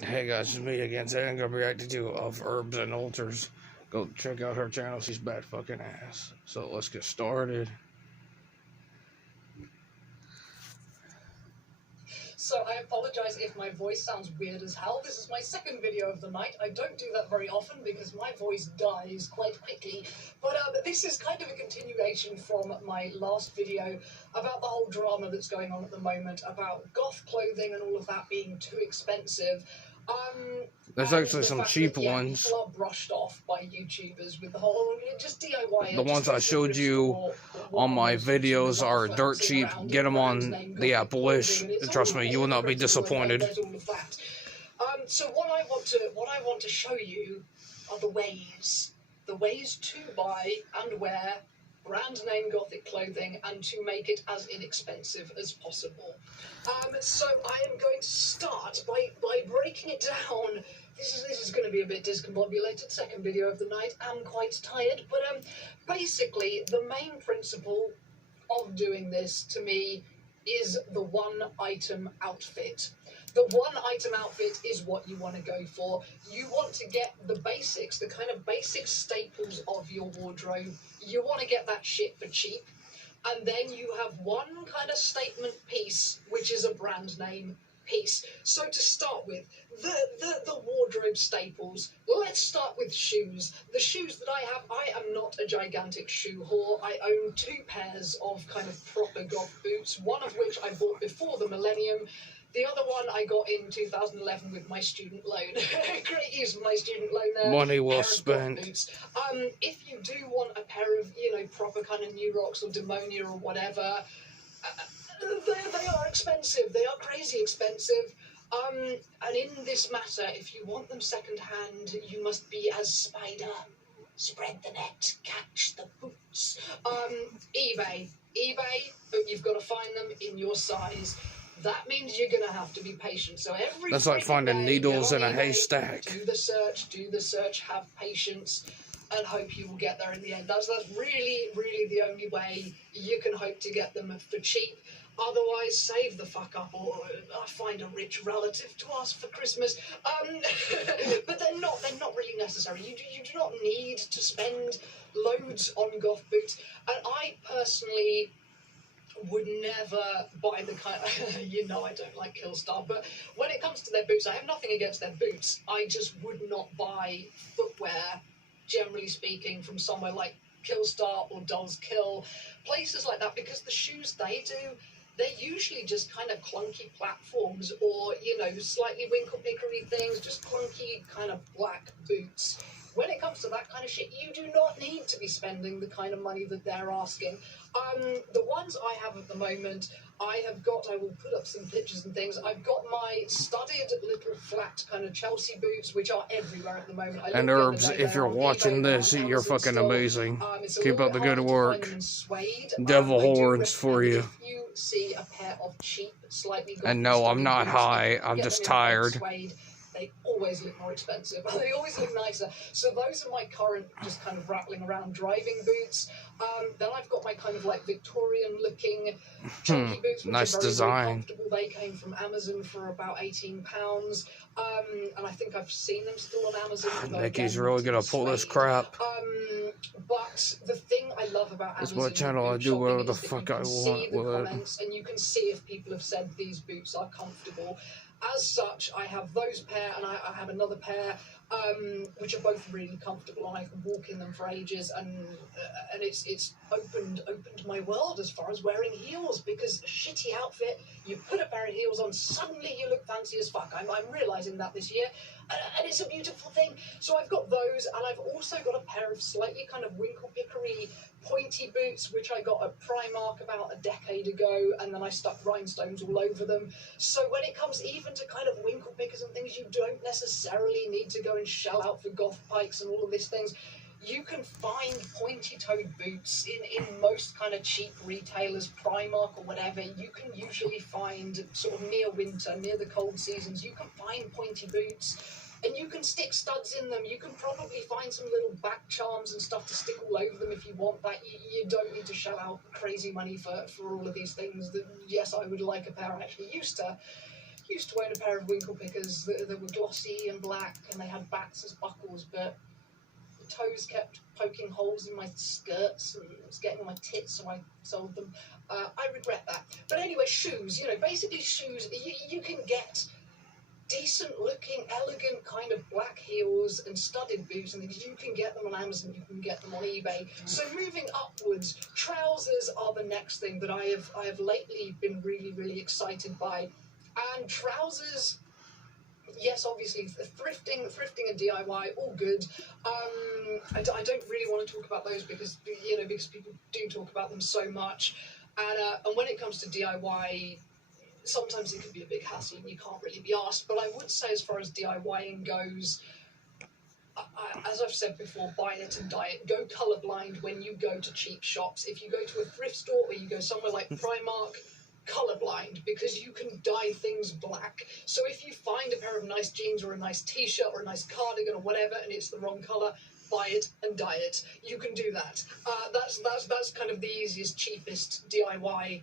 And hey guys, it's me again. Today I'm gonna be reacting to Of Herbs and Altars. Go check out her channel. She's bad fucking ass. So let's get started. So I apologize if my voice sounds weird as hell. This is my second video of the night. I don't do that very often because my voice dies quite quickly. But this is kind of a continuation from my last video about the whole drama that's going on at the moment about goth clothing and all of that being too expensive. There's actually some cheap ones. People are brushed off by YouTubers with the whole just DIY. The ones I showed you on my videos are dirt cheap. Get them on the Apple-ish. Trust me, you will not be disappointed. So what I want to show you are the ways to buy and wear brand name gothic clothing and to make it as inexpensive as possible. So I am going to start by breaking it down. This is going to be a bit discombobulated, second video of the night. I'm quite tired, but basically the main principle of doing this to me is the one item outfit. The one item outfit is what you want to go for. You want to get the basics, the kind of basic staples of your wardrobe. You want to get that shit for cheap. And then you have one kind of statement piece, which is a brand name piece. So to start with, the wardrobe staples, let's start with shoes. The shoes that I have, I am not a gigantic shoe whore. I own 2 pairs of kind of proper goth boots, one of which I bought before the millennium. The other one I got in 2011 with my student loan. Great use of my student loan there. Money well spent. If you do want a pair of, proper kind of New Rocks or Demonia or whatever, they are expensive. They are crazy expensive. And in this matter, if you want them second hand, you must be as Spider. Spread the net, catch the boots. eBay, but you've got to find them in your size. That means you're going to have to be patient. So that's like finding needles in a haystack. Do the search, have patience, and hope you will get there in the end. That's really, really the only way you can hope to get them for cheap. Otherwise, save the fuck up or find a rich relative to ask for Christmas. But they're not really necessary. You do not need to spend loads on goth boots. And I personally would never buy the kind of, I don't like Killstar, but when it comes to their boots, I have nothing against their boots. I just would not buy footwear, generally speaking, from somewhere like Killstar or Dolls Kill, places like that, because the shoes they do, they're usually just kind of clunky platforms or, slightly winkle pickery things, just clunky kind of black boots. When it comes to that kind of shit, you do not need to be spending the kind of money that they're asking. The ones I have at the moment, I will put up some pictures and things. I've got my studded little flat kind of Chelsea boots, which are everywhere at the moment. And Herbs, if you're watching this, you're fucking amazing. Keep up the good work. Devil horns for you. If you see a pair of cheap, slightly... And no, I'm not high. I'm just tired. They always look more expensive. They always look nicer. So those are my current, just kind of rattling around driving boots. Then I've got my kind of like Victorian-looking chunky boots, which nice are very, design. very comfortable. They came from Amazon for about £18, and I think I've seen them still on Amazon. Nikki's really gonna pull this crap. But the thing I love about It's Amazon, my channel. I do whatever the fuck I want with it. And you can see if people have said these boots are comfortable. As such, I have those pair, and I have another pair, which are both really comfortable, and I can walk in them for ages, and it's opened my world as far as wearing heels, because a shitty outfit, you put a pair of heels on, suddenly you look fancy as fuck. I'm realising that this year, and it's a beautiful thing. So I've got those, and I've also got a pair of slightly kind of winkle pickery pointy boots, which I got at Primark about a decade ago, and then I stuck rhinestones all over them. So when it comes even to kind of winkle pickers and things, you don't necessarily need to go and shell out for goth pikes and all of these things. You can find pointy-toed boots in most kind of cheap retailers, Primark or whatever. You can usually find sort of near winter, near the cold seasons, you can find pointy boots. And you can stick studs in them. You can probably find some little back charms and stuff to stick all over them if you want that. You don't need to shell out crazy money for all of these things. Yes, I would like a pair. I actually used to used to own a pair of winkle pickers that were glossy and black, and they had bats as buckles, but the toes kept poking holes in my skirts, and it was getting on my tits, so I sold them. I regret that. But anyway, shoes, basically shoes, you can get decent looking, elegant kind of black heels and studded boots, and you can get them on Amazon, you can get them on eBay. So moving upwards, trousers are the next thing that I have lately been really, really excited by. And trousers, yes, obviously thrifting and DIY, all good. I don't really want to talk about those because people do talk about them so much. And when it comes to DIY, sometimes it can be a big hassle and you can't really be asked. But I would say, as far as DIYing goes, as I've said before, buy it and dye it. Go colourblind when you go to cheap shops. If you go to a thrift store or you go somewhere like Primark, colourblind, because you can dye things black. So if you find a pair of nice jeans or a nice t-shirt or a nice cardigan or whatever and it's the wrong colour, buy it and dye it. You can do that. That's kind of the easiest, cheapest DIY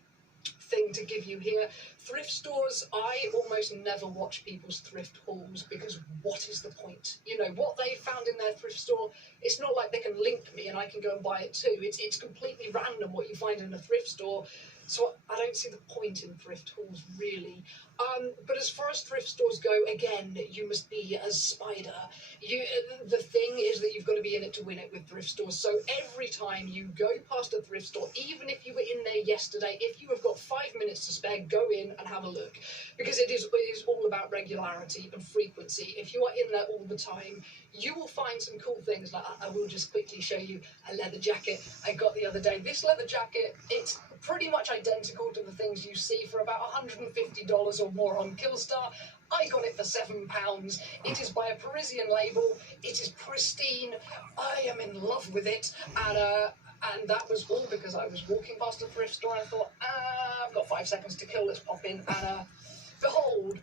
thing to give you here. Thrift stores, I almost never watch people's thrift hauls, because what is the point? What they found in their thrift store, it's not like they can link me and I can go and buy it too. It's completely random what you find in a thrift store. So I don't see the point in thrift hauls, really. But as far as thrift stores go, again, you must be a spider. The thing is that you've got to be in it to win it with thrift stores. So every time you go past a thrift store, even if you were in there yesterday, if you have got 5 minutes to spare, go in and have a look. Because it is all about regularity and frequency. If you are in there all the time, you will find some cool things. Like, I will just quickly show you a leather jacket I got the other day. This leather jacket, it's pretty much identical to the things you see for about $150 or more on Killstar. I got it for £7. It is by a Parisian label. It is pristine. I am in love with it. And that was all because I was walking past a thrift store and I thought, I've got 5 seconds to kill, let's pop in. And behold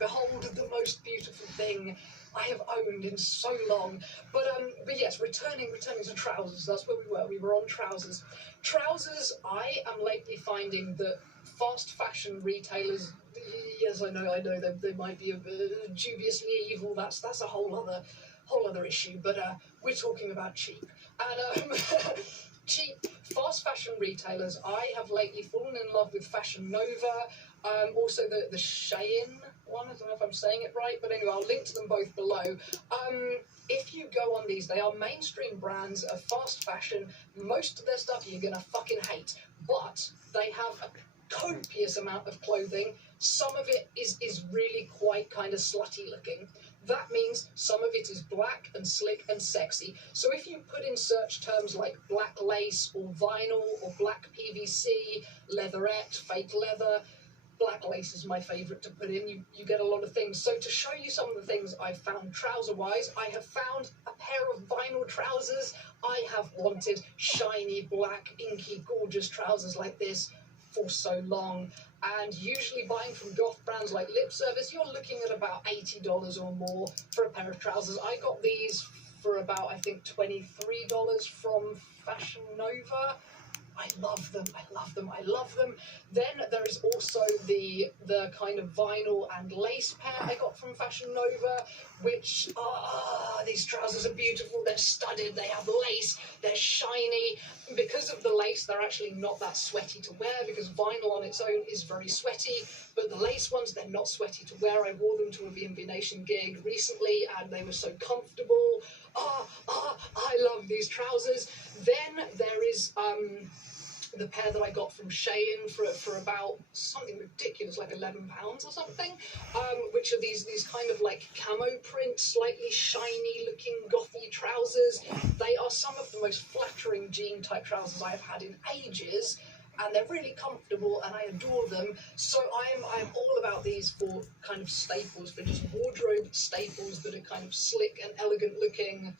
the most beautiful thing I have owned in so long. But yes, returning to trousers, that's where we were. We were on trousers. Trousers, I am lately finding that fast fashion retailers, yes, I know they might be dubiously evil. That's a whole other issue. But we're talking about cheap. And cheap fast fashion retailers, I have lately fallen in love with Fashion Nova, also the Shein one. I don't know if I'm saying it right, but anyway, I'll link to them both below. If you go on these, they are mainstream brands of fast fashion. Most of their stuff you're gonna fucking hate, but they have a copious amount of clothing. Some of it is really quite kind of slutty looking. That means some of it is black and slick and sexy. So if you put in search terms like black lace or vinyl or black PVC, leatherette, fake leather, black lace is my favourite to put in. You get a lot of things. So to show you some of the things I've found trouser-wise, I have found a pair of vinyl trousers. I have wanted shiny, black, inky, gorgeous trousers like this for so long. And usually buying from goth brands like Lip Service, you're looking at about $80 or more for a pair of trousers. I got these for about, I think, $23 from Fashion Nova. I love them. Then there is also the kind of vinyl and lace pair I got from Fashion Nova, which, these trousers are beautiful. They're studded, they have lace, they're shiny. Because of the lace, they're actually not that sweaty to wear, because vinyl on its own is very sweaty, but the lace ones, they're not sweaty to wear. I wore them to a B&B Nation gig recently, and they were so comfortable. I love these trousers. Then there is the pair that I got from Shein for about something ridiculous, like £11 or something, which are these kind of like camo print, slightly shiny looking gothy trousers. They are some of the most flattering jean type trousers I have had in ages, and they're really comfortable and I adore them. So I'm all about these for kind of staples, for just wardrobe staples that are kind of slick and elegant looking.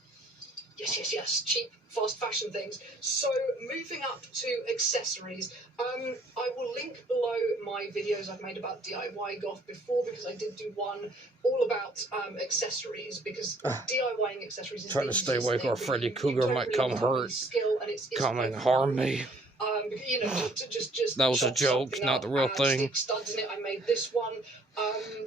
Yes, cheap, fast fashion things. So moving up to accessories, I will link below my videos I've made about DIY goth before, because I did do one all about accessories, because DIYing accessories is trying to stay awake or Freddy Krueger might come hurt, come and harm me. Just that was a joke, not the real thing. Stick studs in it. I made this one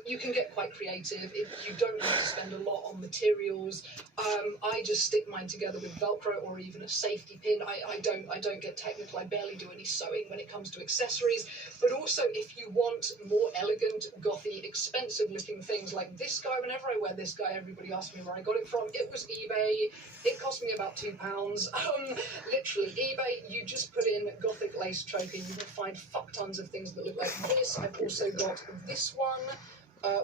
You can get quite creative. You don't have to spend a lot on materials. I just stick mine together with Velcro or even a safety pin. I don't get technical. I barely do any sewing when it comes to accessories. But also, if you want more elegant, gothy, expensive-looking things like this guy, whenever I wear this guy, everybody asks me where I got it from. It was eBay. It cost me about £2. Literally, eBay. You just put in gothic lace choker. You will find fuck tons of things that look like this. I've also got this one.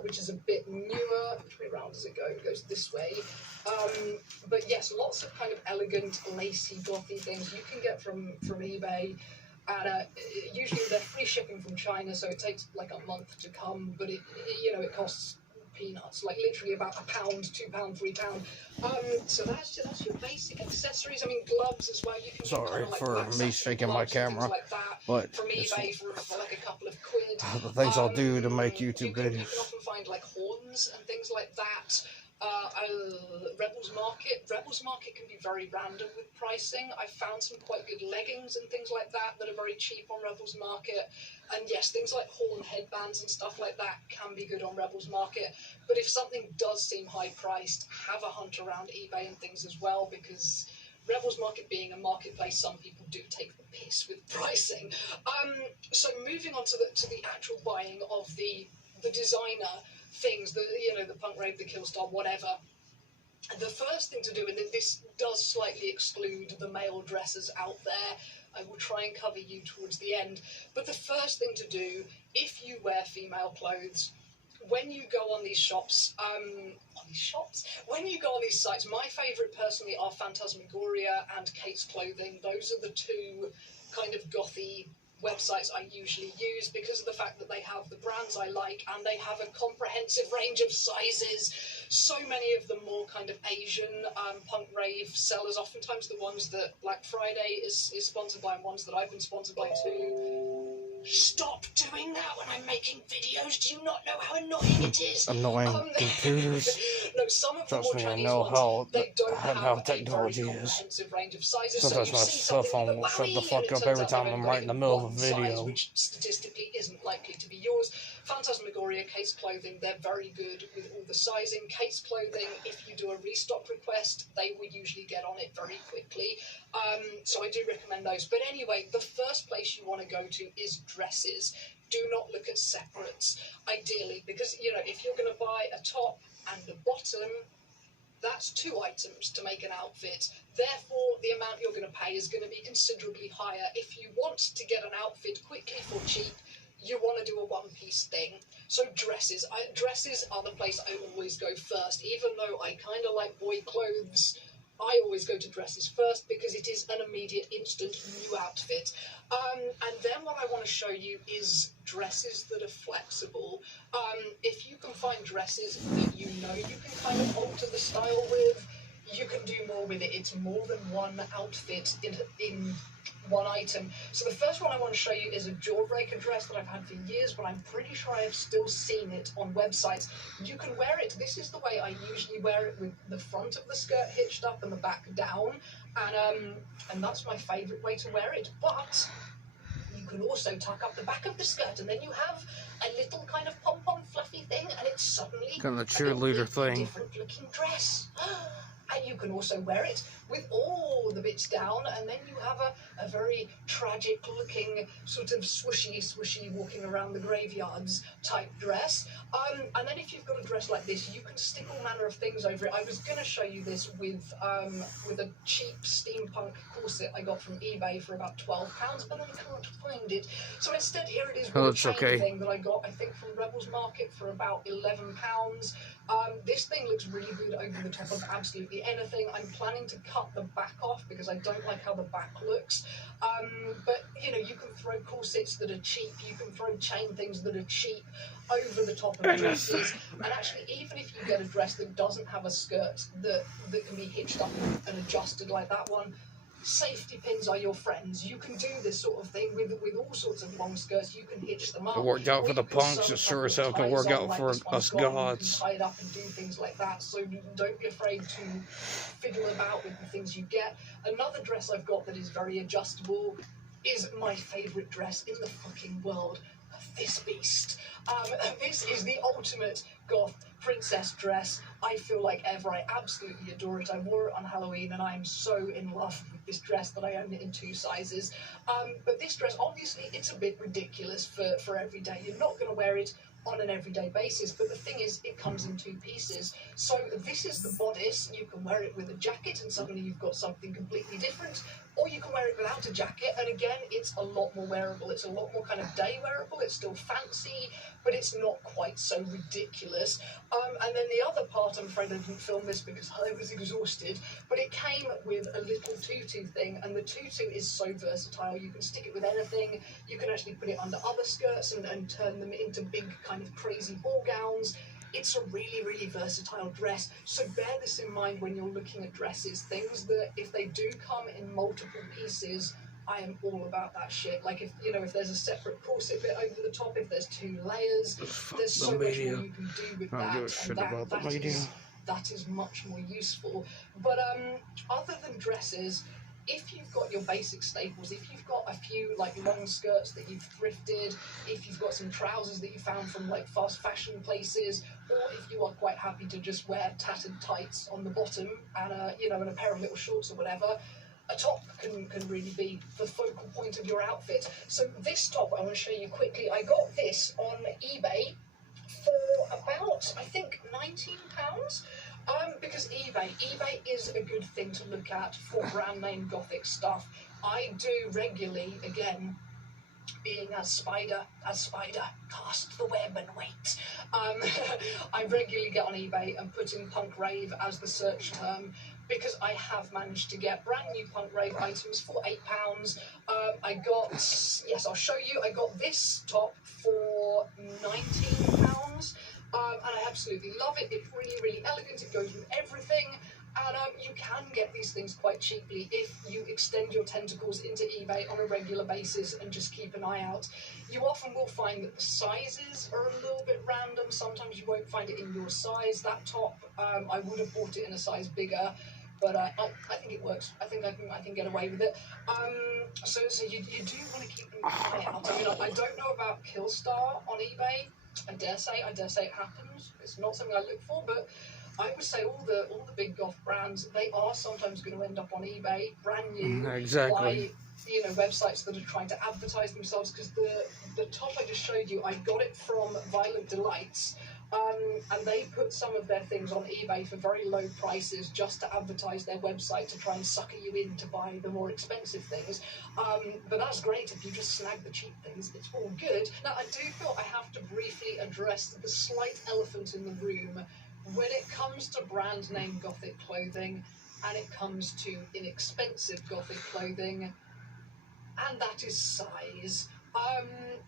Which is a bit newer. Which way around does it go? It goes this way. But yes, lots of kind of elegant, lacy, gothy things you can get from eBay. And usually they're free shipping from China, so it takes like a month to come. But it costs peanuts, like literally about £1, £2, £3. So that's your basic accessories. I mean, gloves as well. You can Sorry like for me shaking my camera, like that, but from eBay for like a couple of quid. the things I'll do to make YouTube you can videos. often find like horns and things like that. Rebels Market can be very random with pricing. I've found some quite good leggings and things like that are very cheap on Rebels Market. And yes, things like horn headbands and stuff like that can be good on Rebels Market. But if something does seem high priced, have a hunt around eBay and things as well, because Rebels Market being a marketplace, some people do take the piss with pricing. So moving on to the actual buying of the designer things, the Punk Rave, the Killstar, whatever. The first thing to do, and this does slightly exclude the male dressers out there, I will try and cover you towards the end, but the first thing to do, if you wear female clothes, when you go on these shops, when you go on these sites, my favourite personally are Phantasmagoria and Kate's Clothing. Those are the two kind of gothy websites I usually use because of the fact that they have the brands I like and they have a comprehensive range of sizes. So many of the more kind of Asian punk rave sellers, oftentimes the ones that Black Friday is sponsored by and ones that I've been sponsored by too. Stop doing that when I'm making videos. Do you not know how annoying it is? Annoying computers. No, some of the Trust more me, I Chinese know ones, they don't how have technology a very is. comprehensive range of sizes. Sometimes so my you see cell something phone will shut the and fuck it up turns every out time they've I'm only right in the got middle of a one size, video. which statistically isn't likely to be yours. Phantasmagoria, Kate's Clothing, they're very good with all the sizing. Kate's Clothing, if you do a restock request, they will usually get on it very quickly. So I do recommend those. But anyway, the first place you want to go to is dresses. Do not look at separates, ideally, because, if you're going to buy a top and a bottom, that's 2 items to make an outfit. Therefore, the amount you're going to pay is going to be considerably higher. If you want to get an outfit quickly for cheap, you want to do a one-piece thing. So dresses are the place I always go first. Even though I kind of like boy clothes, I always go to dresses first because it is an immediate, instant new outfit. And then what I want to show you is dresses that are flexible. If you can find dresses that you can kind of alter the style with, you can do more with it. It's more than one outfit in one item. So the first one I want to show you is a Jawbreaker dress that I've had for years, but I'm pretty sure I've still seen it on websites. You can wear it. This is the way I usually wear it, with the front of the skirt hitched up and the back down, and that's my favourite way to wear it. But you can also tuck up the back of the skirt, and then you have a little kind of pom-pom fluffy thing, and it's suddenly Kind of cheerleader thing. Different looking dress. And you can also wear it with all the bits down, and then you have a very tragic looking, sort of swooshy walking around the graveyards type dress. And then if you've got a dress like this, you can stick all manner of things over it. I was going to show you this with a cheap steampunk corset I got from eBay for about £12, but then I can't find it. So instead, here it is with a chain thing that I got, I think, from Rebels Market for about £11. This thing looks really good over the top of absolutely anything. I'm planning to cut the back off because I don't like how the back looks. But, you can throw corsets that are cheap. You can throw chain things that are cheap over the top of dresses. And actually, even if you get a dress that doesn't have a skirt that can be hitched up and adjusted like that one, safety pins are your friends. You can do this sort of thing with all sorts of long skirts. You can hitch them up. It worked out for the punks. It sure as hell can work out for us gods. You can tie it up and do things like that. So don't be afraid to fiddle about with the things you get. Another dress I've got that is very adjustable is my favourite dress in the fucking world. this beast. This is the ultimate goth princess dress, I feel like, ever. I absolutely adore it. I wore it on Halloween and I am so in love with this dress that I own it in 2 sizes. But this dress, obviously, it's a bit ridiculous for every day. You're not going to wear it on an everyday basis, but the thing is, it comes in 2 pieces. So this is the bodice. You can wear it with a jacket and suddenly you've got something completely different, or you can wear it without a jacket and again it's a lot more wearable. It's a lot more kind of day wearable. It's still fancy, but it's not quite so ridiculous. And then the other part, I'm afraid I didn't film this because I was exhausted, but it came with a little tutu thing, and the tutu is so versatile. You can stick it with anything. You can actually put it under other skirts and turn them into big kind of crazy ball gowns. It's a really, really versatile dress, so bear this in mind when you're looking at dresses. Things that, if they do come in multiple pieces, I am all about that shit. Like, if there's a separate corset bit over the top, if there's 2 layers, there's so much more you can do with that, that is much more useful. But other than dresses, if you've got your basic staples, if you've got a few like long skirts that you've thrifted, if you've got some trousers that you found from like fast fashion places, or if you are quite happy to just wear tattered tights on the bottom and and a pair of little shorts or whatever, a top can really be the focal point of your outfit. So this top I want to show you quickly. I got this on eBay for about, I think, £19. Because eBay is a good thing to look at for brand name gothic stuff. I do regularly, again, being as spider, cast the web and wait. I regularly get on eBay and put in punk rave as the search term, because I have managed to get brand new punk rave items for £8. I got, yes, I'll show you, I got this top for £19. And I absolutely love it. It's really, really elegant. It goes with everything. And you can get these things quite cheaply if you extend your tentacles into eBay on a regular basis and just keep an eye out. You often will find that the sizes are a little bit random. Sometimes you won't find it in your size. That top, I would have bought it in a size bigger, but I think it works. I think I can get away with it. So you do want to keep an eye out. I mean, I don't know about Killstar on eBay. I dare say it happens. It's not something I look for, but I would say all the big goth brands, they are sometimes going to end up on eBay, brand new, exactly, by websites that are trying to advertise themselves. Because the top I just showed you, I got it from Violent Delights, and they put some of their things on eBay for very low prices just to advertise their website, to try and sucker you in to buy the more expensive things. But that's great if you just snag the cheap things. It's all good. Now, I do feel I have to briefly address the slight elephant in the room when it comes to brand name gothic clothing and it comes to inexpensive gothic clothing, and that is size.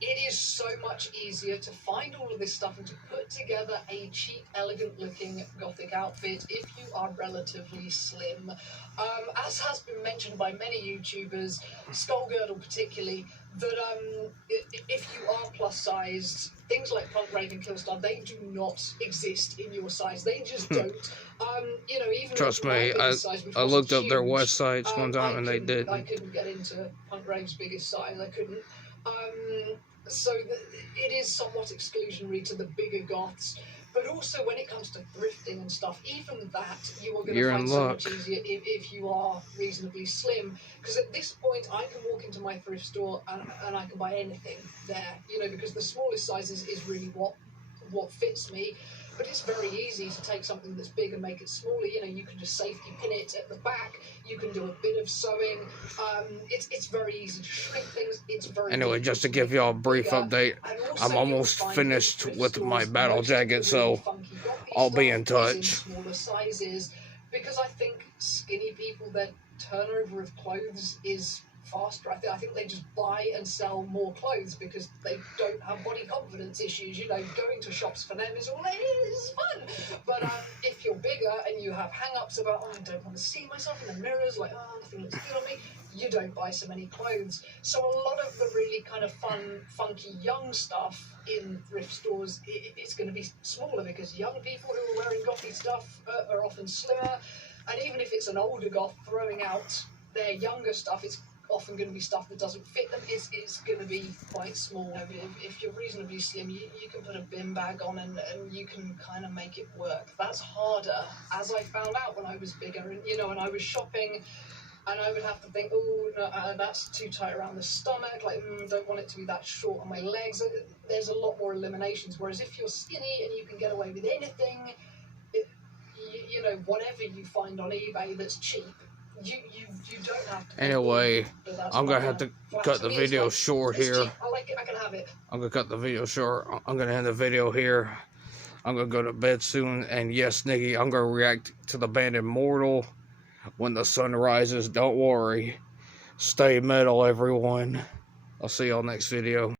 It is so much easier to find all of this stuff and to put together a cheap, elegant-looking gothic outfit if you are relatively slim. As has been mentioned by many YouTubers, Skullgirdle particularly, that if you are plus-sized, things like Punk Rave and Killstar, they do not exist in your size. They just don't. Even trust me, I looked up their websites one time and they did. I couldn't get into Punk Rave's biggest size. I couldn't. So it is somewhat exclusionary to the bigger goths. But also when it comes to thrifting and stuff, even that you are going to find so much easier if you are reasonably slim. Because at this point, I can walk into my thrift store and I can buy anything there. Because the smallest sizes is really what fits me. But it's very easy to take something that's big and make it smaller. You can just safety pin it at the back. You can do a bit of sewing. It's very easy to shrink things. It's very anyway, just to give y'all a brief update, I'm almost finished with my battle jacket, so I'll be in touch. Smaller sizes, because I think skinny people, their turnover of clothes is faster. I think they just buy and sell more clothes because they don't have body confidence issues. Going to shops for them is all it is, fun. But if you're bigger and you have hang-ups about, I don't want to see myself in the mirrors, like, nothing looks good on me, you don't buy so many clothes. So a lot of the really kind of fun, funky, young stuff in thrift stores, it's going to be smaller because young people who are wearing gothy stuff are often slimmer. And even if it's an older goth throwing out their younger stuff, it's often going to be stuff that doesn't fit them. It's going to be quite small. If you're reasonably slim, you can put a bin bag on and you can kind of make it work. That's harder, as I found out when I was bigger, and and I was shopping, and I would have to think, oh, no, that's too tight around the stomach, like, don't want it to be that short on my legs. There's a lot more eliminations, whereas if you're skinny and you can get away with anything, whatever you find on eBay that's cheap, you don't have to. Anyway, I'm gonna have to cut the video short here. I like it, I can have it. I'm gonna cut the video short. I'm gonna end the video here. I'm gonna go to bed soon, and yes, Nikki, I'm gonna react to the band Immortal when the sun rises. Don't worry. Stay metal, everyone. I'll see y'all next video.